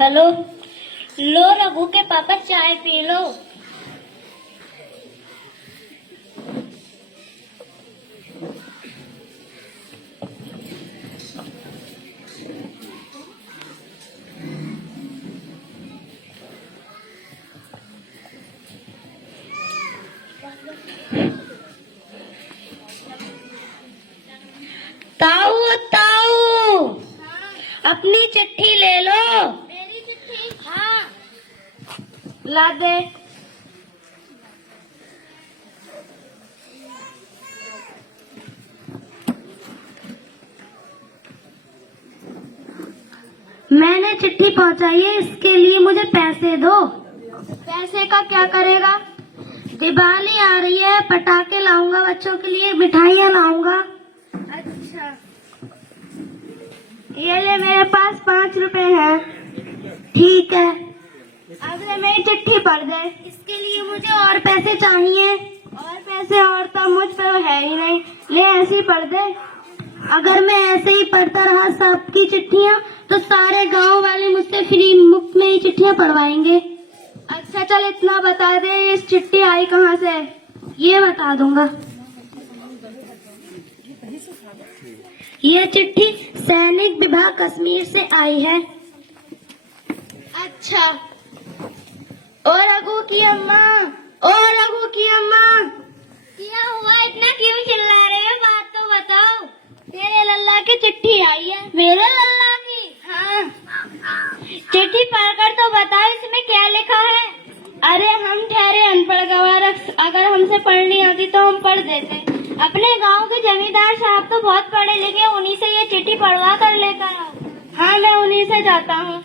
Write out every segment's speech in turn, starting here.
Hello. लो रघु के पापा चाय पी लो। ताऊ ताऊ, अपनी चिट्ठी ले लो। मेरी चिट्ठी? हाँ। ला दे। मैंने चिट्ठी पहुंचाई है, इसके लिए मुझे पैसे दो। पैसे का क्या करेगा? दिवाली आ रही है, पटाखे लाऊंगा, बच्चों के लिए मिठाइयाँ लाऊंगा। अच्छा। ये ले, मेरे पास 5 रुपए हैं। ठीक है। अब ले मेरी चिट्ठी पढ़ दे। इसके लिए मुझे और पैसे चाहिए। और पैसे और तो मुझ पर है ही नहीं। ले ऐसे ही पढ़ दे। अगर मैं ऐसे ही पढ़ता रहा सबकी चिट्ठियाँ, तो सारे गांव वाले मुझसे फ्री मुफ्त में ही चिट्ठियाँ पढ़वाएंगे। अच्छा चल, इतना बता दे, इस चिट्ठी आई कहाँ से? ये बता दूंगा। ये चिट्ठी सैनिक विभाग कश्मीर से आई है। अच्छा। ओ रघु की अम्मा, ओ रघु की अम्मा। क्या हुआ, इतना क्यों चिल्ला रहे हो? बात तो बताओ। तेरे लल्ला की चिट्ठी आई है। मेरे लल्ला की? हाँ। चिट्ठी पढ़कर तो बताओ, इसमें क्या लिखा है? अरे हम ठहरे अनपढ़ गवार, अगर हमसे पढ़नी आती तो हम पढ़ देते। अपने गांव के जमींदार साहब तो बहुत पढ़े लिखे, उन्हीं से ये चिट्ठी पढ़वा कर लेकर आओ। हाँ, मैं उन्हीं से जाता हूँ।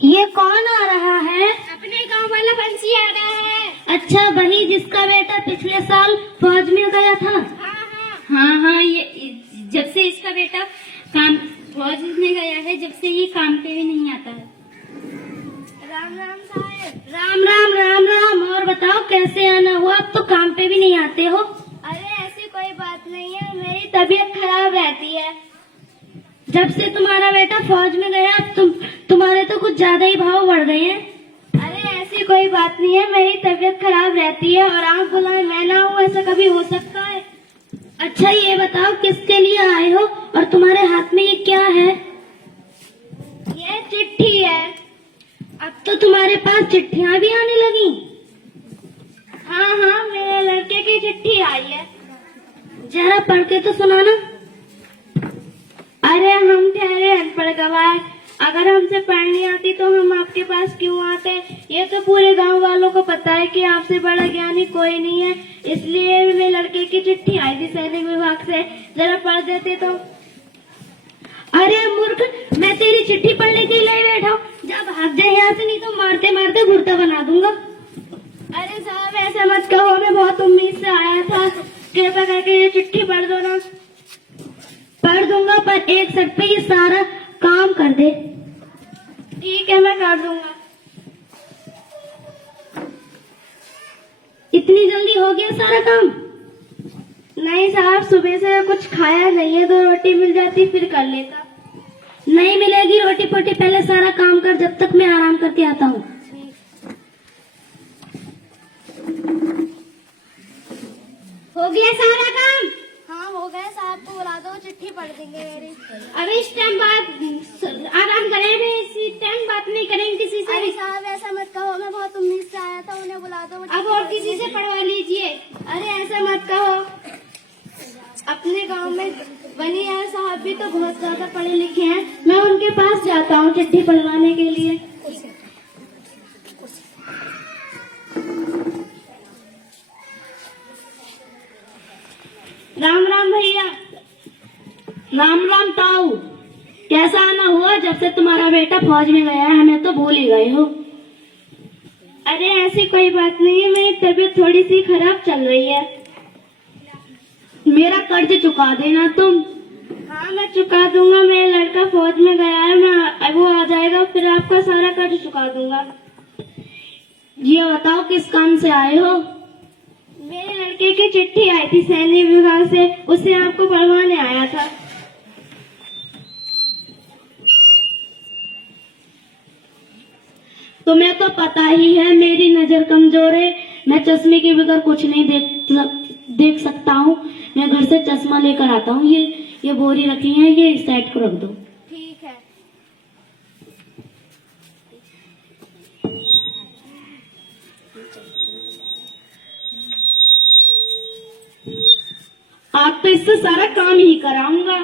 ये कौन आ रहा है? अपने गांव वाला बंसी आ रहा है। अच्छा, वही जिसका बेटा पिछले साल फौज में गया था। हाँ हाँ। हाँ हाँ, ये जब से इसका बेटा काम फौज में गया है, जब से ये काम पे भी नहीं आता है। राम राम साहब। राम राम राम राम। और बताओ कैसे आना हुआ? अब तो काम पे भी नहीं आते हो। अरे ऐसी कोई बात नहीं है, मेरी तबीयत खराब रहती है। जब से तुम्हारा बेटा फौज में गया, तुम्हारे तो कुछ ज्यादा ही भाव बढ़ गए हैं। अरे ऐसी कोई बात नहीं है, मेरी तबीयत खराब रहती है। और आप बुलाए मैं ना हूँ, ऐसा कभी हो सकता है? अच्छा, ये बताओ किसके लिए आए हो और तुम्हारे हाथ में ये क्या है? ये चिट्ठी है। अब तो तुम्हारे पास चिट्ठियाँ भी आने लगी। हाँ हाँ, मेरे लड़के की चिट्ठी आई है। जरा पढ़ के तो सुनाना। अरे हम ठहरे अनपढ़ गवार, अगर हमसे पढ़नी आती तो हम आपके पास क्यों आते? ये तो पूरे गांव वालों को पता है कि आपसे बड़ा ज्ञानी कोई नहीं है, इसलिए मेरे लड़के की चिट्ठी आई थी सैनिक विभाग से। जरा पढ़ देते तो। अरे मूर्ख, मैं तेरी चिट्ठी पढ़ने के लिए बैठा हूँ। जब भाग जाए यहाँ से, नहीं तो मारते मारते भुर्ता बना दूंगा। अरे साहब ऐसा मत कहो, मैं बहुत उम्मीद से आया था। कृपया करके ये चिट्ठी पढ़ दो ना। पढ़ दूंगा, पर एक शर्त पे, ये सारा काम कर दे। ठीक है, मैं कर दूंगा। इतनी जल्दी हो गया सारा काम? नहीं साहब, सुबह से कुछ खाया नहीं है, 2 रोटी मिल जाती फिर कर लेता। नहीं मिलेगी रोटी पोटी, पहले सारा काम कर, जब तक मैं आराम करके आता हूँ। हो गया सारा काम? हाँ हो गया, साहब को बुला दो, चिट्ठी पढ़ देंगे मेरी। अरे इस टाइम बात आराम करेंगे, इसी टाइम बात नहीं करेंगे किसी से। अरे साहब ऐसा मत कहो, मैं बहुत उम्मीद से आया था, उन्हें बुला दो। अब और किसी से पढ़वा लीजिए। अरे ऐसा मत कहो, अपने गांव में बनियार साहब भी तो बहुत ज्यादा पढ़े लिखे हैं, मैं उनके पास जाता हूँ चिट्ठी पढ़वाने के लिए। राम राम भैया। राम राम ताऊ। कैसा आना हुआ? जब से तुम्हारा बेटा फौज में गया है, हमें तो भूल ही गए हो। अरे ऐसी कोई बात नहीं है, मेरी तबीयत थोड़ी सी खराब चल रही है। मेरा कर्ज चुका देना तुम। हाँ मैं चुका दूंगा, मेरा लड़का फौज में गया है, मैं वो आ जाएगा, फिर आपका सारा कर्ज चुका दूंगा। जी बताओ किस काम से आए हो? मेरे लड़के की चिट्ठी आई थी सैनिक विभाग से, उसे आपको पढ़वाने आया था। तुम्हें तो पता ही है मेरी नजर कमजोर है, मैं चश्मे के बगैर कुछ नहीं देख सकता हूँ। मैं घर से चश्मा लेकर आता हूँ। ये बोरी रखी है, ये इस साइड को रख दो। ठीक है। आप तो इससे सारा काम ही कराऊंगा।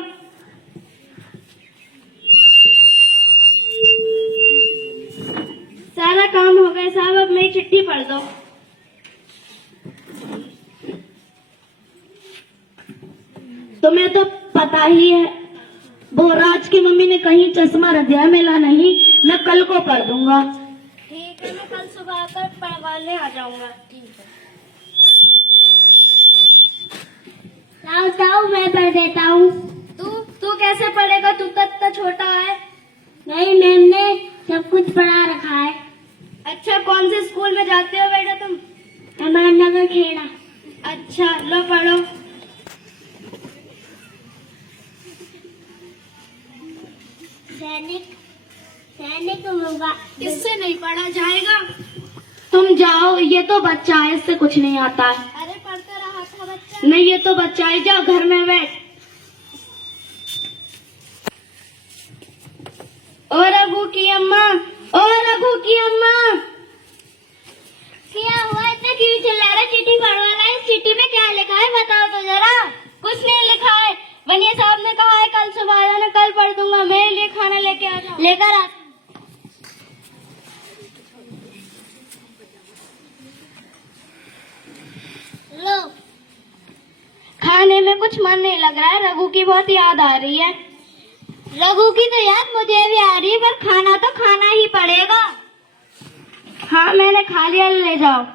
सारा काम हो गया साहब, अब मेरी चिट्ठी पढ़ दो। तुम्हें तो पता ही है बोराज की मम्मी ने कहीं चश्मा रख दिया, मिला नहीं। मैं कल को पढ़ दूंगा। ठीक है, मैं कल सुबह आकर पढ़वाने आ जाऊंगा। ठीक है। लाओ मैं पढ़ देता हूँ। तू कैसे पढ़ेगा? तू तो इतना छोटा है। नहीं, मैम ने सब कुछ पढ़ा रखा है। अच्छा, कौन से स्कूल में जाते हो बेटा तुम? अमरनगर खेड़ा। अच्छा, लो पढ़ो। सैनिक होगा। इससे नहीं पढ़ा जाएगा। तुम जाओ, ये तो बच्चा है, इससे कुछ नहीं आता है। अरे पढ़ते रहा था बच्चा। नहीं, ये तो बच्चा है, जाओ घर में बैठ। ओ रघु की अम्मा, ओ रघु की अम्मा। क्या हुआ? इतना क्यों चिल्ला रहा? चिट्ठी पढ़वाना है। इस चिट्ठी में क्या लिखा है बताओ तो जरा। कुछ नहीं लिखा है। बनिया साहब ने कहा है कल सुबह आ जाना, कल पढ़ दूंगा। मेरे लिए खाना लेके आ जाओ। लेकर आ। लो। खाने में कुछ मन नहीं लग रहा है, रघु की बहुत याद आ रही है। रघु की तो याद मुझे भी आ रही है, पर खाना तो खाना ही पड़ेगा। हाँ, मैंने खा लिया, ले जाओ।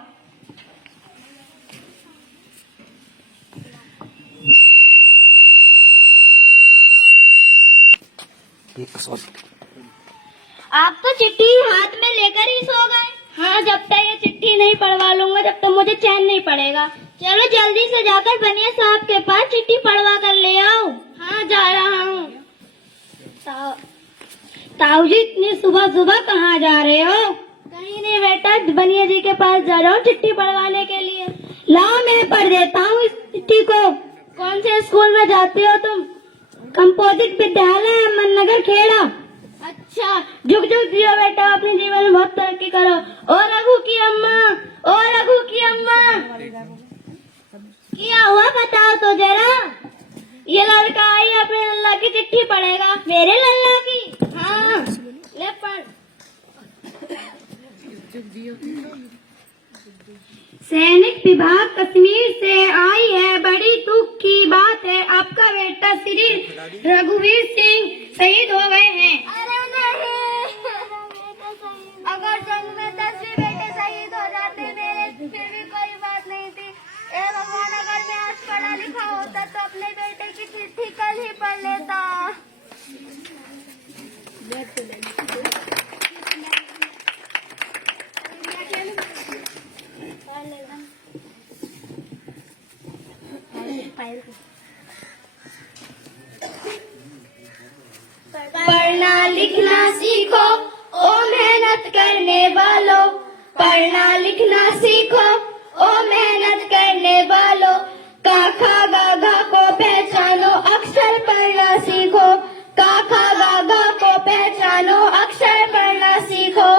आप तो चिट्ठी हाथ में लेकर ही सो गए। हाँ, जब तक ये चिट्ठी नहीं पढ़वा लूंगा जब तक मुझे चैन नहीं पड़ेगा। चलो जल्दी से जाकर बनिया साहब के पास चिट्ठी पढ़वा कर ले आओ। हाँ, जा रहा हूँ। ताऊ जी, इतनी सुबह सुबह कहाँ जा रहे हो? कहीं नहीं बेटा, बनिया जी के पास जा रहा हूँ चिट्ठी पढ़वाने के लिए। लाओ, मैं पढ़ देता हूँ इस चिट्ठी को। कौन से स्कूल में जाते हो तुम? कंपोजिट विद्यालय अमरनगर खेड़ा। अच्छा, झुक झुक जियो बेटा, अपने जीवन में बहुत तरक्की करो। ओ रघु की अम्मा, ओ रघु की अम्मा। क्या हुआ बताओ तो जरा। ये लड़का आई अपने लल्ला की चिट्ठी पढ़ेगा। मेरे लल्ला की? हाँ, ले पढ़। सैनिक विभाग कश्मीर से आई है, बड़ी दुख की बात है, आपका बेटा श्री रघुवीर सिंह शहीद हो गए हैं। अरे नहीं, अगर जंग में 10 भी बेटे शहीद हो जाते मेरे, फिर भी कोई बात नहीं थी। ए भगवान, अगर मैं आज पढ़ा लिखा होता तो अपने बेटे की चिट्ठी कल ही पढ़ लेता। पढ़ना लिखना सीखो ओ मेहनत करने वालों, पढ़ना लिखना सीखो ओ मेहनत करने वालों। का खा गा घा को पहचानो, अक्षर पढ़ना सीखो। का खा गा घा को पहचानो, अक्षर पढ़ना सीखो।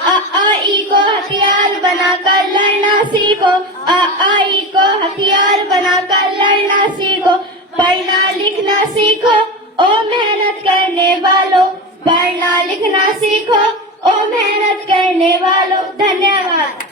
अ आ ई को हथियार बनाकर लड़ना सीखो। अ आ ई को हथियार बनाकर लड़ना सीखो। पढ़ना लिखना सीखो ओ मेहनत करने वालों, पढ़ना लिखना सीखो ओ मेहनत करने वालों। धन्यवाद।